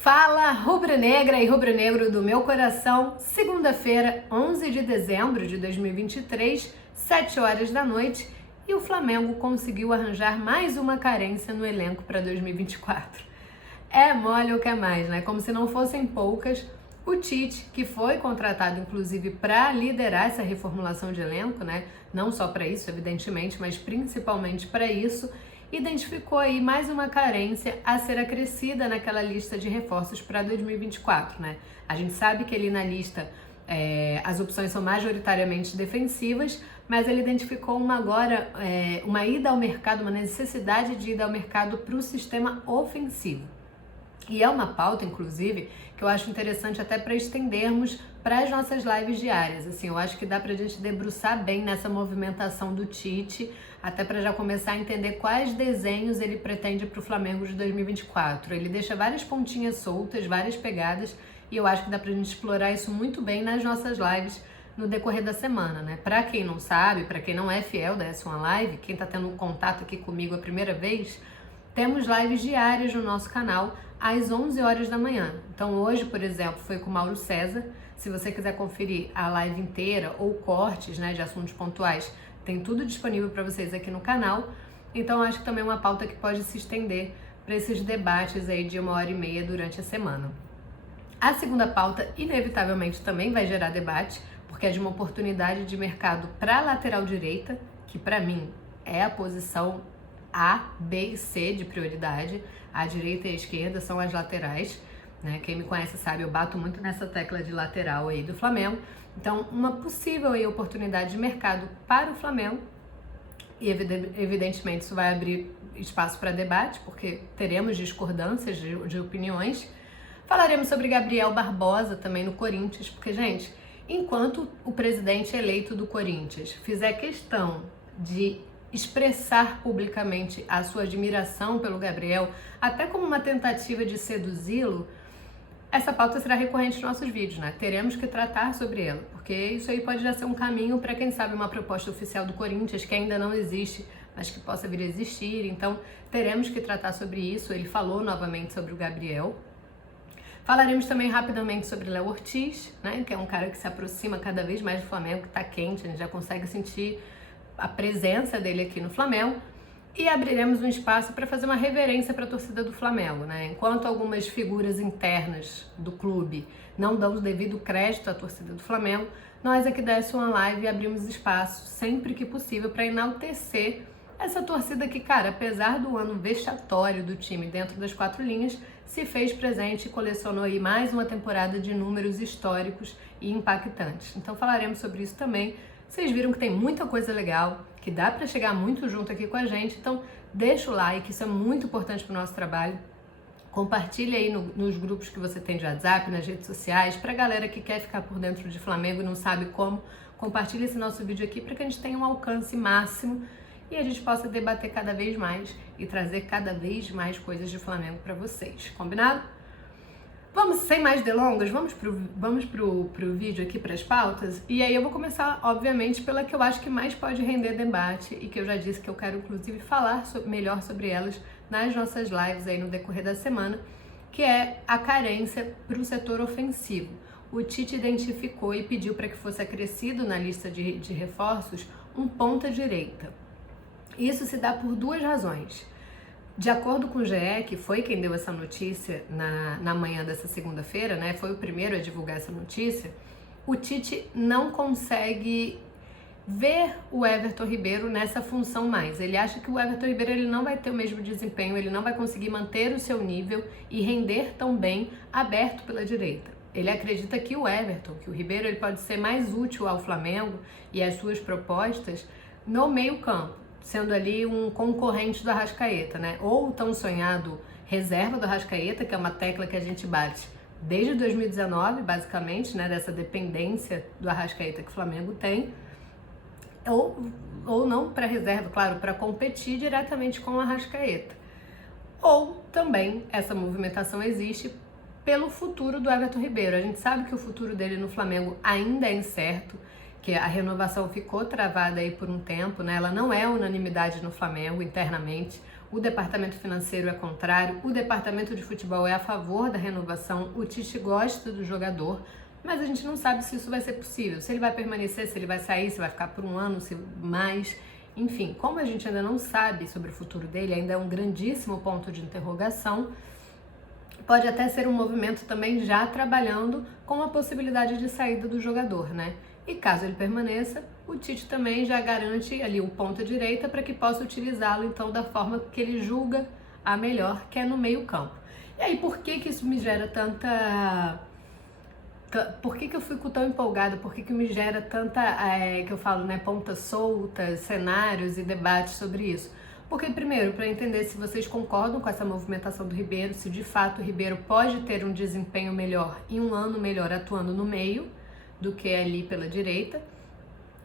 Fala rubro-negra e rubro-negro do meu coração, segunda-feira, 11 de dezembro de 2023, 7 horas da noite, e o Flamengo conseguiu arranjar mais uma carência no elenco para 2024. É mole ou quer mais, né? Como se não fossem poucas, o Tite, que foi contratado inclusive para liderar essa reformulação de elenco, né? Não só para isso, evidentemente, mas principalmente para isso, identificou aí mais uma carência a ser acrescida naquela lista de reforços para 2024, né? A gente sabe que ali na lista as opções são majoritariamente defensivas, mas ele identificou uma ida ao mercado, uma necessidade de ida ao mercado para o sistema ofensivo. E é uma pauta, inclusive, que eu acho interessante até para estendermos para as nossas lives diárias. Assim, eu acho que dá para a gente debruçar bem nessa movimentação do Tite, até para já começar a entender quais desenhos ele pretende para o Flamengo de 2024. Ele deixa várias pontinhas soltas, várias pegadas, e eu acho que dá para a gente explorar isso muito bem nas nossas lives no decorrer da semana, né? Para quem não sabe, para quem não é fiel da S1 Live, quem está tendo um contato aqui comigo a primeira vez, temos lives diárias no nosso canal às 11 horas da manhã. Então hoje, por exemplo, foi com o Mauro César. Se você quiser conferir a live inteira ou cortes, né, de assuntos pontuais, tem tudo disponível para vocês aqui no canal. Então acho que também é uma pauta que pode se estender para esses debates aí de 1h30 durante a semana. A segunda pauta, inevitavelmente, também vai gerar debate, porque é de uma oportunidade de mercado para a lateral direita, que para mim é a posição A, B e C de prioridade. A direita e a esquerda são as laterais, né? Quem me conhece sabe, eu bato muito nessa tecla de lateral aí do Flamengo. Então, uma possível aí oportunidade de mercado para o Flamengo, e evidentemente isso vai abrir espaço para debate, porque teremos discordâncias de opiniões. Falaremos sobre Gabriel Barbosa também no Corinthians, porque, gente, enquanto o presidente eleito do Corinthians fizer questão de expressar publicamente a sua admiração pelo Gabriel, até como uma tentativa de seduzi-lo, essa pauta será recorrente nos nossos vídeos, né? Teremos que tratar sobre ela, porque isso aí pode já ser um caminho para, quem sabe, uma proposta oficial do Corinthians que ainda não existe, mas que possa vir a existir. Então, teremos que tratar sobre isso. Ele falou novamente sobre o Gabriel. Falaremos também rapidamente sobre Léo Ortiz, né? Que é um cara que se aproxima cada vez mais do Flamengo, que está quente, a gente já consegue sentir a presença dele aqui no Flamengo, e abriremos um espaço para fazer uma reverência para a torcida do Flamengo, né? Enquanto algumas figuras internas do clube não dão o devido crédito à torcida do Flamengo, nós aqui da S1 Live abrimos espaço sempre que possível para enaltecer essa torcida que, cara, apesar do ano vexatório do time dentro das quatro linhas, se fez presente e colecionou aí mais uma temporada de números históricos e impactantes. Então falaremos sobre isso também. Vocês viram que tem muita coisa legal, que dá para chegar muito junto aqui com a gente, então deixa o like, isso é muito importante para o nosso trabalho. Compartilha aí nos grupos que você tem de WhatsApp, nas redes sociais, para a galera que quer ficar por dentro de Flamengo e não sabe como. Compartilha esse nosso vídeo aqui para que a gente tenha um alcance máximo e a gente possa debater cada vez mais e trazer cada vez mais coisas de Flamengo para vocês, combinado? Vamos, sem mais delongas, vamos pro vídeo aqui, para as pautas, e aí eu vou começar, obviamente, pela que eu acho que mais pode render debate e que eu já disse que eu quero, inclusive, falar melhor sobre elas nas nossas lives aí no decorrer da semana, que é a carência para o setor ofensivo. O Tite identificou e pediu para que fosse acrescido na lista de reforços um ponta-direita. Isso se dá por duas razões. De acordo com o GE, que foi quem deu essa notícia na manhã dessa segunda-feira, né, foi o primeiro a divulgar essa notícia, o Tite não consegue ver o Everton Ribeiro nessa função mais. Ele acha que o Everton Ribeiro ele não vai ter o mesmo desempenho, ele não vai conseguir manter o seu nível e render tão bem aberto pela direita. Ele acredita que o Everton, que o Ribeiro, ele pode ser mais útil ao Flamengo e às suas propostas no meio-campo, sendo ali um concorrente do Arrascaeta, né? Ou o tão sonhado reserva do Arrascaeta, que é uma tecla que a gente bate desde 2019, basicamente, né? Dessa dependência do Arrascaeta que o Flamengo tem, ou não para reserva, claro, para competir diretamente com o Arrascaeta. Ou também essa movimentação existe pelo futuro do Everton Ribeiro. A gente sabe que o futuro dele no Flamengo ainda é incerto, que a renovação ficou travada aí por um tempo, né? Ela não é unanimidade no Flamengo internamente. o departamento financeiro é contrário, o departamento de futebol é a favor da renovação, o Tite gosta do jogador, mas a gente não sabe se isso vai ser possível, se ele vai permanecer, se ele vai sair, se vai ficar por um ano, se mais, enfim, como a gente ainda não sabe sobre o futuro dele, ainda é um grandíssimo ponto de interrogação, pode até ser um movimento também já trabalhando com a possibilidade de saída do jogador, né? E caso ele permaneça, o Tite também já garante ali o ponta direita para que possa utilizá-lo então da forma que ele julga a melhor, que é no meio campo. E aí, por que isso me gera tanta... Por que eu fico tão empolgada? Por que me gera tanta, que eu falo, né, pontas soltas, cenários e debates sobre isso? Porque, primeiro, para entender se vocês concordam com essa movimentação do Ribeiro, se de fato o Ribeiro pode ter um desempenho melhor e um ano melhor atuando no meio do que ali pela direita,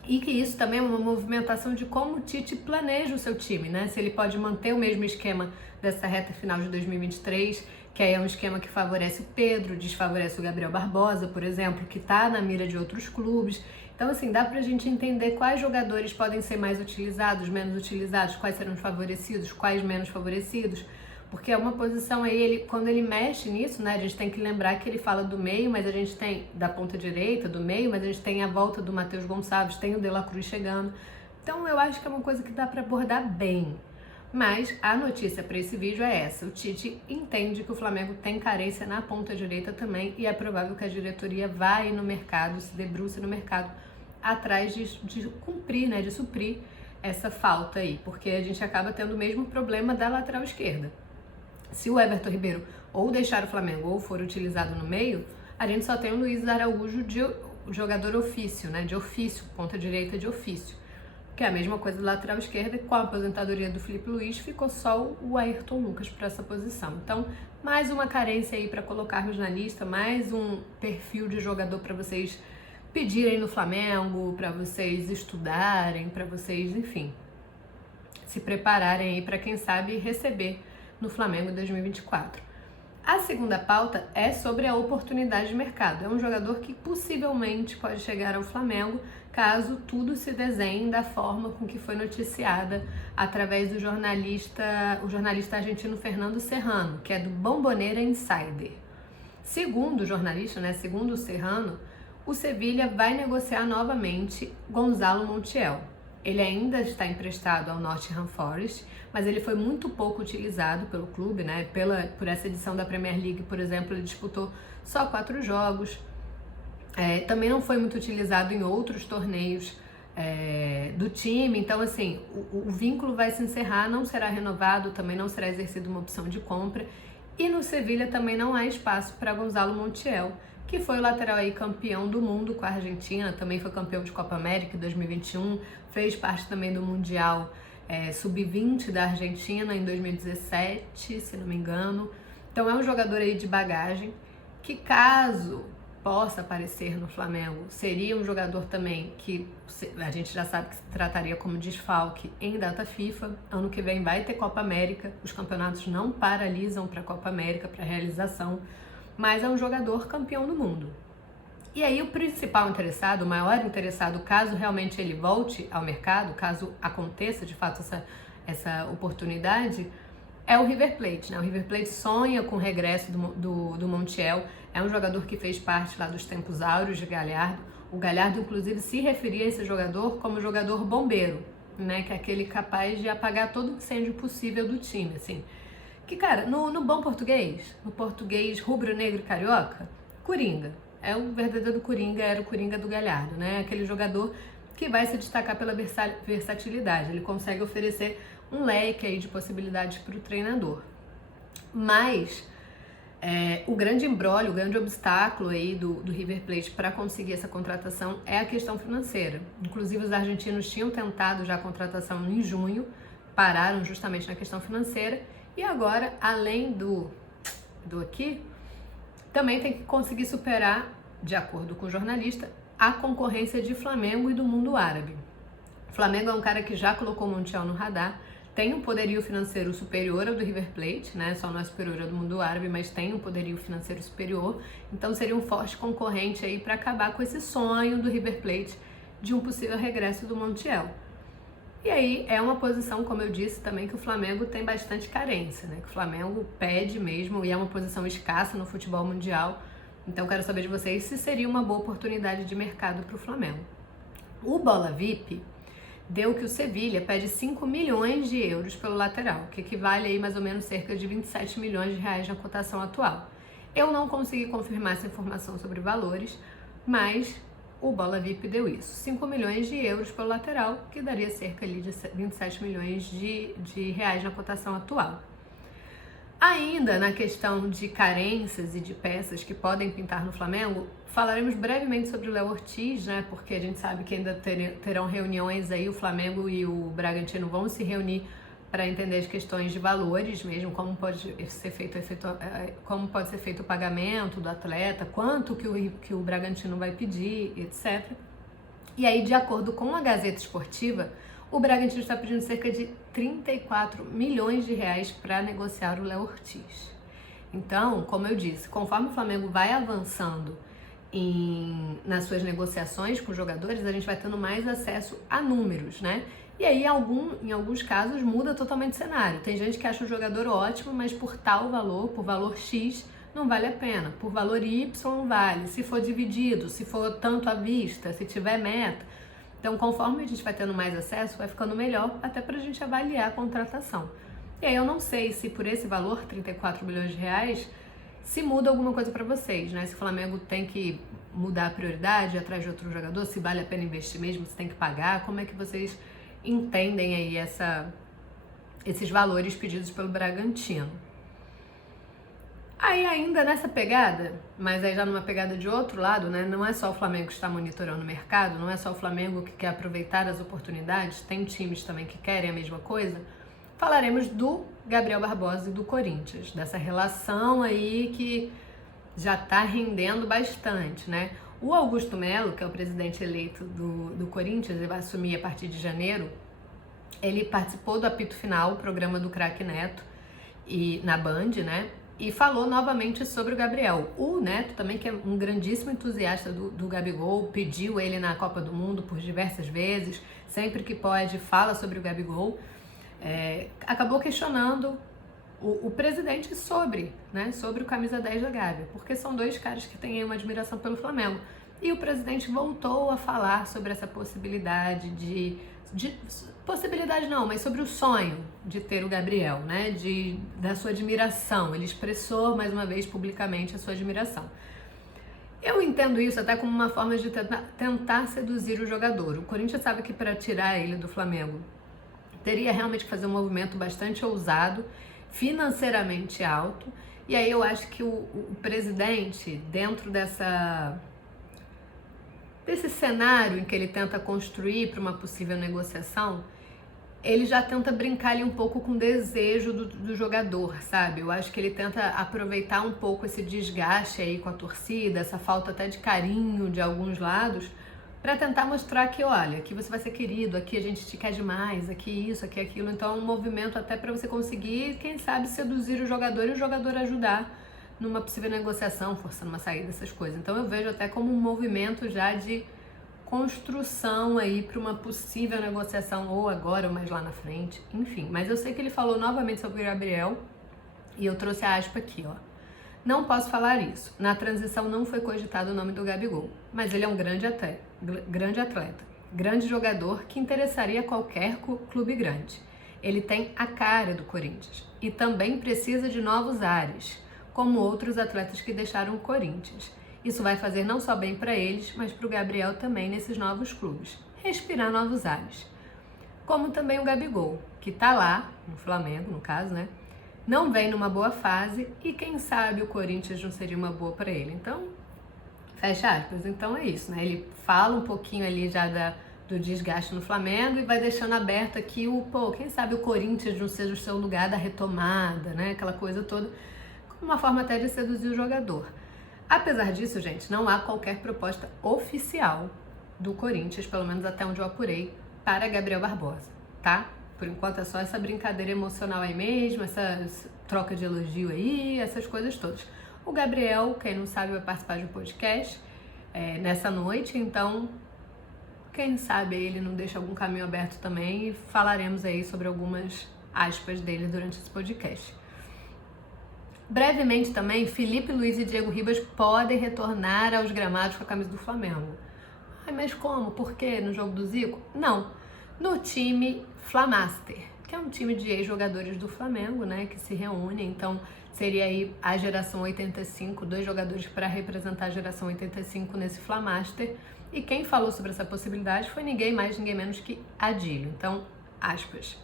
e que isso também é uma movimentação de como o Tite planeja o seu time, né? Se ele pode manter o mesmo esquema dessa reta final de 2023, que aí é um esquema que favorece o Pedro, desfavorece o Gabriel Barbosa, por exemplo, que está na mira de outros clubes. Então, assim, dá pra gente entender quais jogadores podem ser mais utilizados, menos utilizados, quais serão favorecidos, quais menos favorecidos, porque é uma posição aí, quando ele mexe nisso, né, a gente tem que lembrar que ele fala do meio, mas a gente tem da ponta direita, do meio, mas a gente tem a volta do Matheus Gonçalves, tem o De La Cruz chegando. Então, eu acho que é uma coisa que dá pra abordar bem. Mas a notícia para esse vídeo é essa: o Tite entende que o Flamengo tem carência na ponta direita também e é provável que a diretoria vá aí no mercado, se debruce no mercado atrás de cumprir, né, de suprir essa falta aí, porque a gente acaba tendo o mesmo problema da lateral esquerda. Se o Everton Ribeiro ou deixar o Flamengo ou for utilizado no meio, a gente só tem o Luiz Araújo de jogador ofício, né, de ofício, ponta direita de ofício. Que é a mesma coisa do lateral esquerdo, e com a aposentadoria do Felipe Luiz ficou só o Ayrton Lucas para essa posição. Então, mais uma carência aí para colocarmos na lista, mais um perfil de jogador para vocês pedirem no Flamengo, para vocês estudarem, para vocês, enfim, se prepararem aí para, quem sabe, receber no Flamengo em 2024. A segunda pauta é sobre a oportunidade de mercado. É um jogador que possivelmente pode chegar ao Flamengo caso tudo se desenhe da forma com que foi noticiada através do jornalista argentino Fernando Serrano, que é do Bombonera Insider. Segundo o jornalista, né, segundo o Serrano, o Sevilha vai negociar novamente Gonzalo Montiel. Ele ainda está emprestado ao Nottingham Forest, mas ele foi muito pouco utilizado pelo clube, né? Por essa edição da Premier League, por exemplo, ele disputou só 4 jogos. Também não foi muito utilizado em outros torneios do time. Então, assim, o vínculo vai se encerrar, não será renovado, também não será exercida uma opção de compra. E no Sevilha também não há espaço para Gonzalo Montiel, que foi o lateral aí campeão do mundo com a Argentina, também foi campeão de Copa América em 2021, fez parte também do Mundial Sub-20 da Argentina em 2017, se não me engano. Então é um jogador aí de bagagem, que caso possa aparecer no Flamengo, seria um jogador também que a gente já sabe que se trataria como desfalque em data FIFA. Ano que vem vai ter Copa América, os campeonatos não paralisam para a Copa América, para realização, mas é um jogador campeão do mundo. E aí o principal interessado, o maior interessado, caso realmente ele volte ao mercado, caso aconteça de fato essa oportunidade, é o River Plate, né? O River Plate sonha com o regresso do Montiel, é um jogador que fez parte lá dos tempos áureos de Galhardo. O Galhardo, inclusive, se referia a esse jogador como jogador bombeiro, né? Que é aquele capaz de apagar todo o incêndio possível do time, assim. Que, cara, no bom português, no português rubro-negro e carioca, coringa. É o verdadeiro coringa, era o coringa do Galhardo, né? Aquele jogador que vai se destacar pela versatilidade. Ele consegue oferecer um leque aí de possibilidades para o treinador. Mas o grande imbróglio, o grande obstáculo aí do River Plate para conseguir essa contratação é a questão financeira. Inclusive, os argentinos tinham tentado já a contratação em junho, pararam justamente na questão financeira. E agora, além do aqui, também tem que conseguir superar, de acordo com o jornalista, a concorrência de Flamengo e do mundo árabe. O Flamengo é um cara que já colocou o Montiel no radar, tem um poderio financeiro superior ao do River Plate, né? Só não é superior ao do mundo árabe, mas tem um poderio financeiro superior. Então seria um forte concorrente aí para acabar com esse sonho do River Plate de um possível regresso do Montiel. E aí é uma posição, como eu disse também, que o Flamengo tem bastante carência, né? Que o Flamengo pede mesmo e é uma posição escassa no futebol mundial. Então quero saber de vocês se seria uma boa oportunidade de mercado para o Flamengo. O Bola VIP deu que o Sevilha pede 5 milhões de euros pelo lateral, que equivale aí mais ou menos cerca de 27 milhões de reais na cotação atual. Eu não consegui confirmar essa informação sobre valores, mas o Bola VIP deu isso, 5 milhões de euros pelo lateral, que daria cerca ali de 27 milhões de reais na cotação atual. Ainda na questão de carências e de peças que podem pintar no Flamengo, falaremos brevemente sobre o Léo Ortiz, né? Porque a gente sabe que ainda terão reuniões aí, o Flamengo e o Bragantino vão se reunir para entender as questões de valores mesmo, como pode ser feito o pagamento do atleta, quanto que o Bragantino vai pedir, etc. E aí, de acordo com a Gazeta Esportiva, o Bragantino está pedindo cerca de 34 milhões de reais para negociar o Léo Ortiz. Então, como eu disse, conforme o Flamengo vai avançando nas suas negociações com os jogadores, a gente vai tendo mais acesso a números, né? E aí, em alguns casos, muda totalmente o cenário. Tem gente que acha o jogador ótimo, mas por tal valor, por valor X, não vale a pena. Por valor Y, vale. Se for dividido, se for tanto à vista, se tiver meta. Então, conforme a gente vai tendo mais acesso, vai ficando melhor até para a gente avaliar a contratação. E aí eu não sei se por esse valor, 34 milhões de reais, se muda alguma coisa para vocês, né? Se o Flamengo tem que mudar a prioridade, ir atrás de outro jogador, se vale a pena investir mesmo, se tem que pagar, como é que vocês entendem aí esses valores pedidos pelo Bragantino? Aí ainda nessa pegada, mas aí já numa pegada de outro lado, né? Não é só o Flamengo que está monitorando o mercado, não é só o Flamengo que quer aproveitar as oportunidades, tem times também que querem a mesma coisa. Falaremos do Gabriel Barbosa e do Corinthians, dessa relação aí que já está rendendo bastante, né? O Augusto Melo, que é o presidente eleito do Corinthians, ele vai assumir a partir de janeiro, ele participou do apito final, o programa do Craque Neto, e na Band, né? E falou novamente sobre o Gabriel. O Neto também, que é um grandíssimo entusiasta do Gabigol, pediu ele na Copa do Mundo por diversas vezes, sempre que pode fala sobre o Gabigol. Acabou questionando o presidente sobre o camisa 10 da Gávea, porque são dois caras que têm uma admiração pelo Flamengo. E o presidente voltou a falar sobre essa possibilidade possibilidade não, mas sobre o sonho de ter o Gabriel, né? Da sua admiração. Ele expressou mais uma vez publicamente a sua admiração. Eu entendo isso até como uma forma de tentar seduzir o jogador. O Corinthians sabe que para tirar ele do Flamengo teria realmente que fazer um movimento bastante ousado, financeiramente alto, e aí eu acho que o presidente, dentro desse cenário em que ele tenta construir para uma possível negociação, ele já tenta brincar ali um pouco com o desejo do jogador, sabe? Eu acho que ele tenta aproveitar um pouco esse desgaste aí com a torcida, essa falta até de carinho de alguns lados, para tentar mostrar que, olha, aqui você vai ser querido, aqui a gente te quer demais, aqui isso, aqui aquilo. Então é um movimento até para você conseguir, quem sabe, seduzir o jogador e o jogador ajudar numa possível negociação, forçando uma saída, essas coisas. Então eu vejo até como um movimento já de construção aí para uma possível negociação, ou agora ou mais lá na frente, enfim. Mas eu sei que ele falou novamente sobre o Gabriel e eu trouxe a aspa aqui, ó. Não posso falar isso. Na transição não foi cogitado o nome do Gabigol, mas ele é um grande atleta, grande jogador que interessaria a qualquer clube grande. Ele tem a cara do Corinthians e também precisa de novos ares, como outros atletas que deixaram o Corinthians. Isso vai fazer não só bem para eles, mas para o Gabriel também nesses novos clubes. Respirar novos ares. Como também o Gabigol, que está lá, no Flamengo, no caso, né? Não vem numa boa fase e quem sabe o Corinthians não seria uma boa para ele. Então, fecha aspas. Então é isso, né? Ele fala um pouquinho ali já do desgaste no Flamengo e vai deixando aberto aqui quem sabe o Corinthians não seja o seu lugar da retomada, né? Aquela coisa toda, como uma forma até de seduzir o jogador. Apesar disso, gente, não há qualquer proposta oficial do Corinthians, pelo menos até onde eu apurei, para Gabriel Barbosa, tá? Por enquanto é só essa brincadeira emocional aí mesmo, essa troca de elogio aí, essas coisas todas. O Gabriel, quem não sabe, vai participar de um podcast nessa noite, então Quem sabe ele não deixa algum caminho aberto também e falaremos aí sobre algumas aspas dele durante esse podcast. Brevemente também, Felipe Luiz e Diego Ribas podem retornar aos gramados com a camisa do Flamengo. Ai, mas como? Por quê? No jogo do Zico? Não. No time Flamaster, que é um time de ex-jogadores do Flamengo, né, que se reúnem. Então, seria aí a geração 85, 2 jogadores para representar a geração 85 nesse Flamaster. E quem falou sobre essa possibilidade foi ninguém mais, ninguém menos que Adílio. Então, aspas.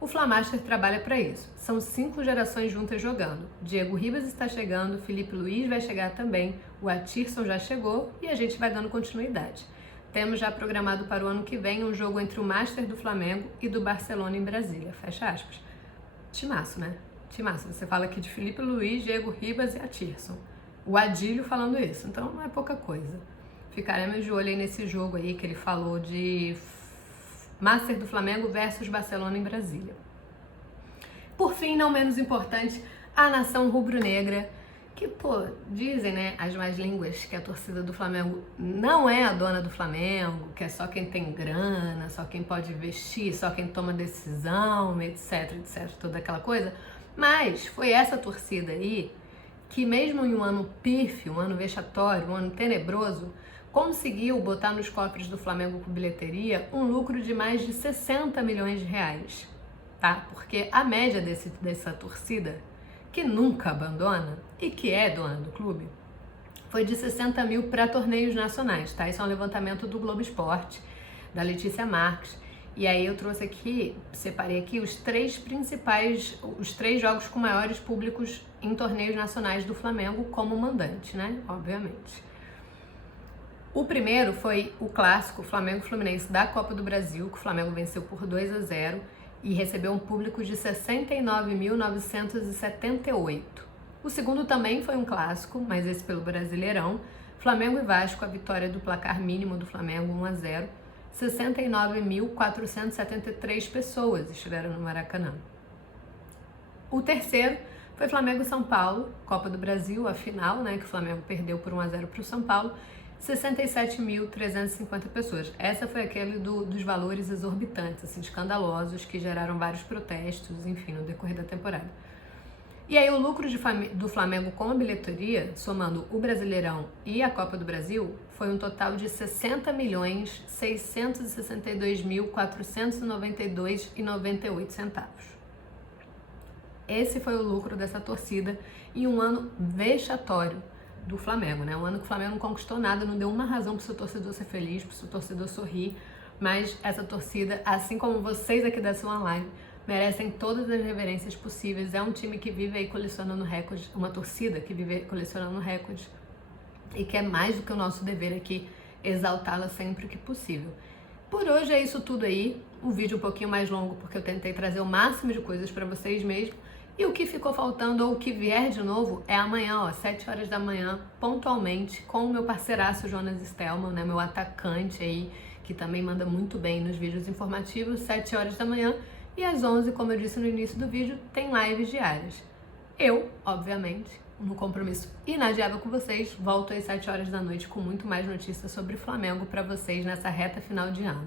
O Flamaster trabalha para isso. São 5 gerações juntas jogando. Diego Ribas está chegando, Felipe Luiz vai chegar também, o Atirson já chegou e a gente vai dando continuidade. Temos já programado para o ano que vem um jogo entre o Master do Flamengo e do Barcelona em Brasília. Fecha aspas. Timaço, né? Timaço. Você fala aqui de Felipe Luiz, Diego Ribas e Atirson. O Adílio falando isso, então não é pouca coisa. Ficaremos de olho aí nesse jogo aí que ele falou de Master do Flamengo versus Barcelona em Brasília. Por fim, não menos importante, a nação rubro-negra, que, dizem, né, as más línguas que a torcida do Flamengo não é a dona do Flamengo, que é só quem tem grana, só quem pode investir, só quem toma decisão, etc, etc, toda aquela coisa. Mas foi essa torcida aí que mesmo em um ano pífio, um ano vexatório, um ano tenebroso, conseguiu botar nos cofres do Flamengo com bilheteria um lucro de mais de 60 milhões de reais, tá? Porque a média dessa torcida, que nunca abandona e que é dona do clube, foi de 60 mil para torneios nacionais, tá? Isso é um levantamento do Globo Esporte, da Letícia Marques. E aí eu trouxe aqui, separei aqui os 3 jogos com maiores públicos em torneios nacionais do Flamengo como mandante, né? Obviamente. O primeiro foi o clássico Flamengo-Fluminense da Copa do Brasil, que o Flamengo venceu por 2-0 e recebeu um público de 69.978. O segundo também foi um clássico, mas esse pelo Brasileirão, Flamengo e Vasco, a vitória do placar mínimo do Flamengo, 1-0, 69.473 pessoas estiveram no Maracanã. O terceiro foi Flamengo e São Paulo, Copa do Brasil, a final, né, que o Flamengo perdeu por 1-0 para o São Paulo, 67.350 pessoas. Essa foi aquele dos valores exorbitantes, assim, escandalosos, que geraram vários protestos, enfim, no decorrer da temporada. E aí o lucro do Flamengo com a bilheteria, somando o Brasileirão e a Copa do Brasil, foi um total de 60.662.492,98. Esse foi o lucro dessa torcida em um ano vexatório do Flamengo, né? Um ano que o Flamengo não conquistou nada, não deu uma razão para o seu torcedor ser feliz, para o seu torcedor sorrir, mas essa torcida, assim como vocês aqui da sua live, merecem todas as reverências possíveis. É um time que vive aí colecionando recordes, uma torcida que vive colecionando recordes e que é mais do que o nosso dever aqui exaltá-la sempre que possível. Por hoje é isso tudo aí, um vídeo um pouquinho mais longo porque eu tentei trazer o máximo de coisas para vocês mesmo. E o que ficou faltando ou o que vier de novo é amanhã, 7 horas da manhã, pontualmente, com o meu parceiraço Jonas Stelman, né, meu atacante aí, que também manda muito bem nos vídeos informativos, 7 horas da manhã. E às 11, como eu disse no início do vídeo, tem lives diárias. Eu, obviamente, no compromisso inadiável com vocês, volto às 7 horas da noite com muito mais notícias sobre o Flamengo para vocês nessa reta final de ano.